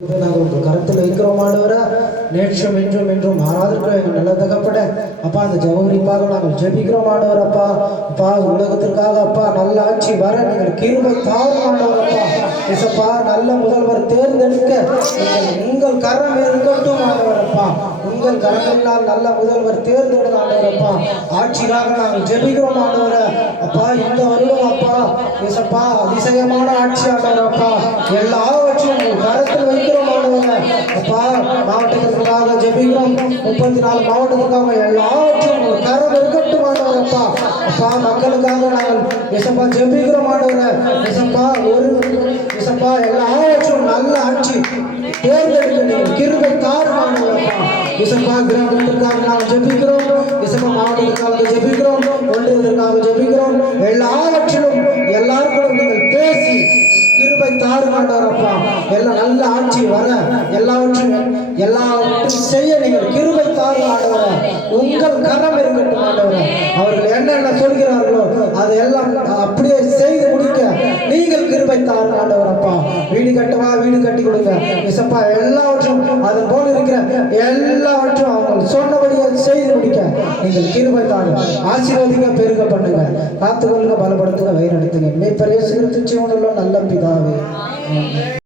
நாங்கள் உங்கள் கருத்தில் வைக்கிறோம் ஆண்டவரே. நேற்றும் என்றும் என்றும் மாறாதிருக்கிற எங்கள் நல்ல தகப்பட அப்பா, அந்த ஜவுரிப்பாக நாங்கள் ஜெபிக்கிறோம் ஆண்டவர். அப்பா அப்பா, உலகத்திற்காக அப்பா நல்ல ஆட்சி வர நீங்கள் கிருபை தாரும் ஆண்டவர். அப்பா இசப்பா, நல்ல முதல்வர் தேர்ந்தெடுக்க உங்கள் கரம் இருக்கட்டும் ஆண்டவர். அப்பா உங்கள் கரங்களினால் நல்ல முதல்வர் தேர்ந்தெடுக்க ஆண்டவர். அப்பா ஆட்சிக்காக நாங்கள் ஜெபிக்கிறோம் ஆண்டவர். அப்பா இந்த வருடம் அப்பா இசப்பா அதிசயமான ஆட்சி ஆண்டவர். அப்பா எல்லாவற்றையும் உங்கள் கரத்தில் வைக்கிறோம் ஆண்டவர். அப்பா மாவட்டத்திற்காக ஜெபிக்கிறோம். 34 மாவட்டத்திற்காக எல்லாவற்றையும் உங்கள் கரம் இருக்கட்டும் ஆண்டவர். அப்பா அப்பா மக்களுக்காக நாங்கள் இசப்பா ஜெபிக்கிறோம் ஆண்டவர். இசப்பா இசப்பா எல்லாவற்றும் நல்ல ஆட்சி தேர்ந்தெடுக்க நீங்கள் கிருபை தாரும் ஆண்டவர். அப்பா இசப்பா கிராமத்திற்காக நாங்கள் ஜெபிக்கிறோம். இசப்பா மாவட்டத்திற்காக ஜெபிக்கிறோம். ஒன்றியத்திற்காக ஜெபிக்கிறோம். எல்லாவற்றிலும் எல்லாருக்கும் நீங்கள் பேசி கிருபை தாரும் ஆண்டவர். அப்பா எல்லாம் நல்ல ஆட்சி வர எல்லாவற்றையும் செய்ய நீங்கள் கிருபை தாரும் ஆண்டவர். உங்கள் கரம் இருக்கட்டும் ஆண்டவர். அவர்கள் என்னென்ன சொல்கிறார்களோ அதையெல்லாம் அப்படியே செய்து முடிக்க நீங்கள் கிருபை தாரும் ஆண்டவர். அப்பா வீடு கட்டவா, வீடு கட்டி கொடுங்க இசப்பா. எல்லாவற்றும் அதன் போல இருக்கிற எல்லாவற்றும் அவங்க சொன்னபடியே செய்து முடிக்க நீங்கள் கிருபை தாரும். ஆசீர்வதிங்க, பெருக பண்ணுங்க, காத்துக்கொள்ளுங்க, பலப்படுத்துங்க, வழிநடத்துங்க. மெய்ப்பர் இயேசு கிறிஸ்து ஜீவனுள்ள நல்ல பிதாவே.